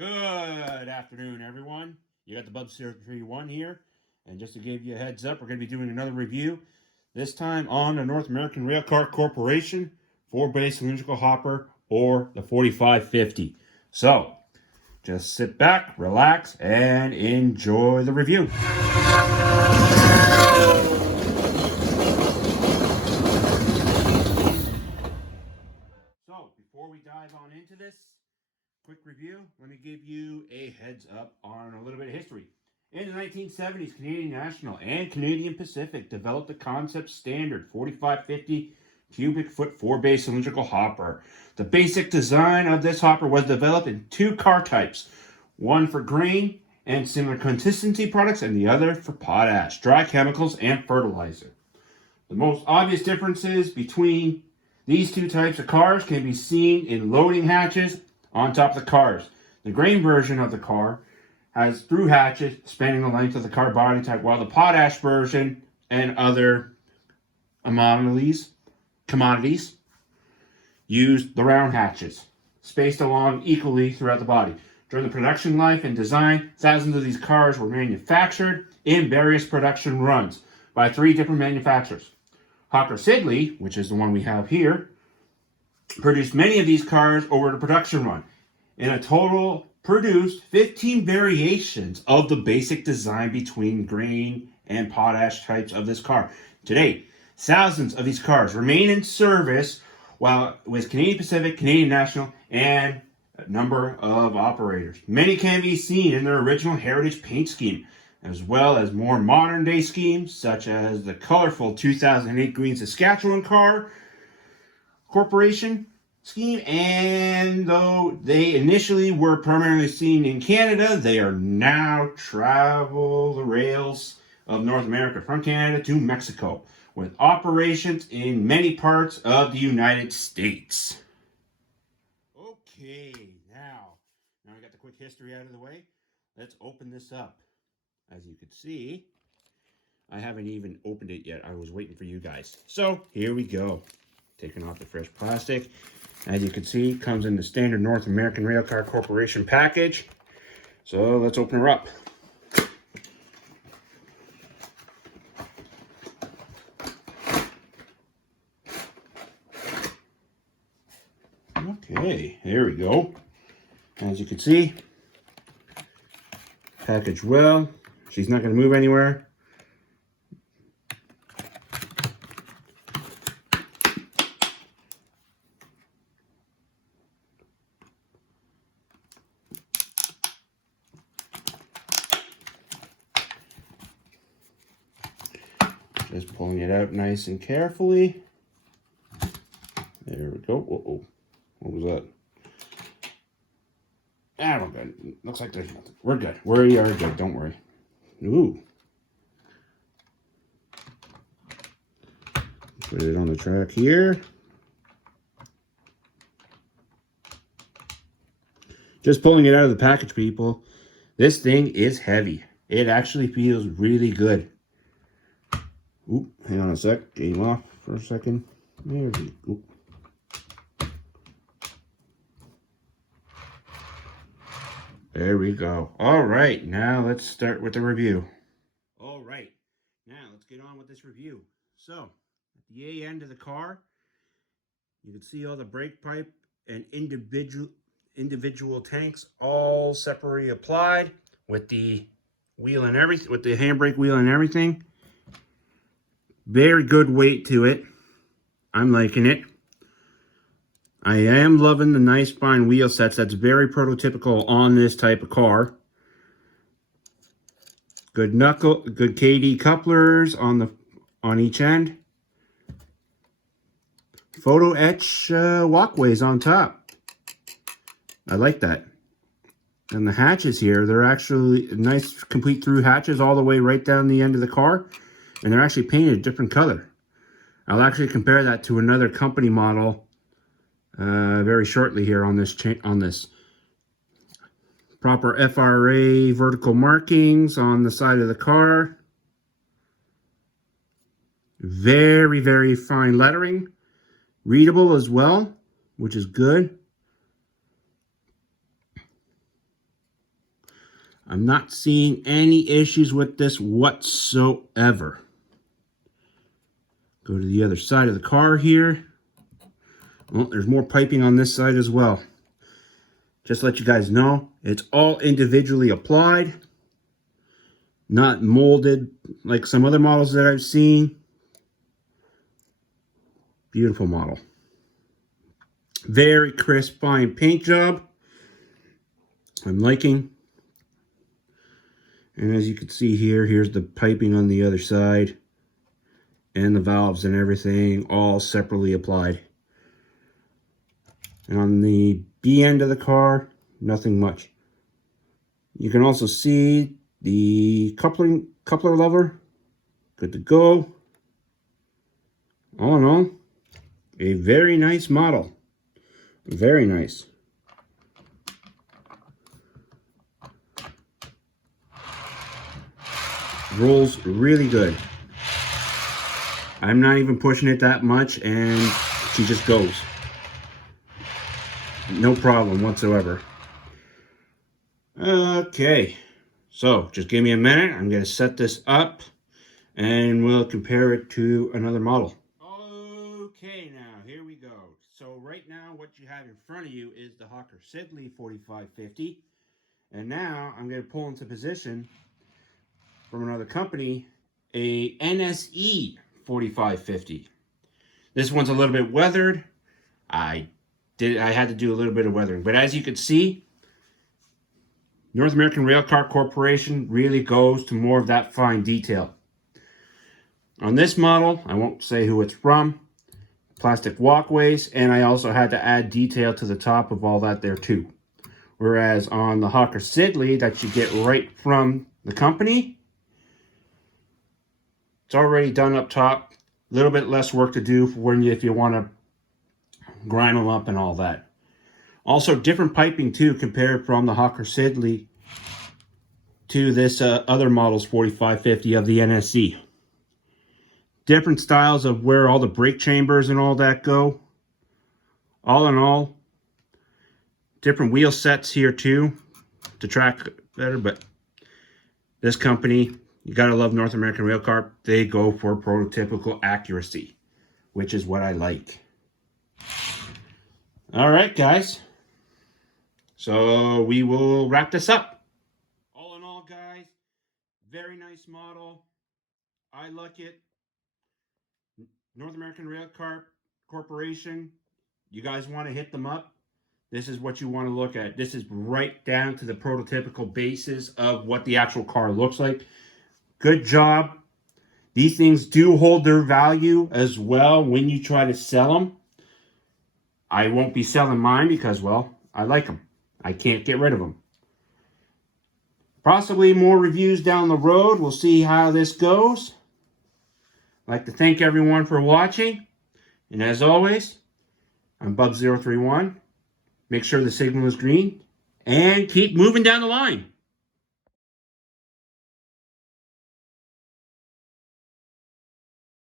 Good afternoon, everyone. You got the Bub 031 here. And just to give you a heads up, we're going to be doing another review. This time on the North American Railcar Corporation 4-bay cylindrical hopper, or the 4550. So, just sit back, relax, and enjoy the review. So, before we dive on into this quick review, let me give you a heads up on a little bit of history. In the 1970s, Canadian National and Canadian Pacific developed the concept standard 4550 cubic foot 4-bay cylindrical hopper. The basic design of this hopper was developed in two car types, one for grain and similar consistency products, and the other for potash, dry chemicals, and fertilizer. The most obvious differences between these two types of cars can be seen in loading hatches on top of the cars. The grain version of the car has through hatches spanning the length of the car body type, while the potash version and other commodities used the round hatches, spaced along equally throughout the body. During the production life and design, thousands of these cars were manufactured in various production runs by 3 different manufacturers. Hawker Siddeley, which is the one we have here, produced many of these cars over the production run. In a total, produced 15 variations of the basic design between grain and potash types of this car. Today, thousands of these cars remain in service while with Canadian Pacific, Canadian National, and a number of operators. Many can be seen in their original heritage paint scheme, as well as more modern day schemes such as the colorful 2008 Green Saskatchewan Car Corporation scheme. And though they initially were primarily seen in Canada, they are now travel the rails of North America from Canada to Mexico, with operations in many parts of the United States. Okay, now I got the quick history out of the way. Let's open this up. As you can see, I haven't even opened it yet. I was waiting for you guys. So here we go. Taking off the fresh plastic. As you can see, it comes in the standard North American Railcar Corporation package. So let's open her up. Okay, there we go. As you can see, packaged well. She's not going to move anywhere. Just pulling it out nice and carefully. There we go. Uh-oh. What was that? Ah, we're good. Looks like there's nothing. We're good. We are good. Don't worry. Ooh. Put it on the track here. Just pulling it out of the package, people. This thing is heavy. It actually feels really good. Oop, hang on a sec. Came off for a second. There we go. There we go. All right, now let's start with the review. All right, now let's get on with this review. So, at the A end of the car, you can see all the brake pipe and individual tanks all separately applied with the wheel and everything, with the handbrake wheel and everything. Very good weight to it. I'm liking it. I am loving the nice fine wheel sets. That's very prototypical on this type of car. Good good KD couplers on each end. Photo etch walkways on top. I like that. And the hatches here, they're actually nice complete through hatches all the way right down the end of the car. And they're actually painted a different color. I'll actually compare that to another company model very shortly here on this proper FRA vertical markings on the side of the car. Very, very fine lettering. Readable as well, which is good. I'm not seeing any issues with this whatsoever. Go to the other side of the car here. Well, there's more piping on this side as well. Just to let you guys know, it's all individually applied, not molded like some other models that I've seen. Beautiful model. Very crisp, fine paint job. I'm liking. And as you can see here, here's the piping on the other side. And the valves and everything all separately applied. And on the B end of the car, nothing much. You can also see the coupler lever. Good to go. All in all, a very nice model. Very nice. Rolls really good. I'm not even pushing it that much and she just goes. No problem whatsoever. Okay, so just give me a minute. I'm going to set this up and we'll compare it to another model. Okay, now here we go. So right now what you have in front of you is the Hawker Siddeley 4550. And now I'm going to pull into position from another company, a NSE 4550. This one's a little bit weathered. I had to do a little bit of weathering, but as you can see, North American Railcar Corporation really goes to more of that fine detail. On this model, I won't say who it's from, plastic walkways, and I also had to add detail to the top of all that there too. Whereas on the Hawker Siddeley that you get right from the company, it's already done up top. A little bit less work to do if you want to grind them up and all that. Also, different piping too, compared from the Hawker Siddeley to this other model's 4550 of the NSE. Different styles of where all the brake chambers and all that go. All in all, different wheel sets here too to track better. But this company, you gotta love North American Railcar. They go for prototypical accuracy, which is what I like. All right, guys. So we will wrap this up. All in all, guys, very nice model. I like it. North American Railcar Corporation, you guys want to hit them up? This is what you want to look at. This is right down to the prototypical basis of what the actual car looks like. Good job. These things do hold their value as well when you try to sell them. I won't be selling mine because, well, I like them. I can't get rid of them. Possibly more reviews down the road. We'll see how this goes. I'd like to thank everyone for watching. And as always, I'm Bub031. Make sure the signal is green. And keep moving down the line.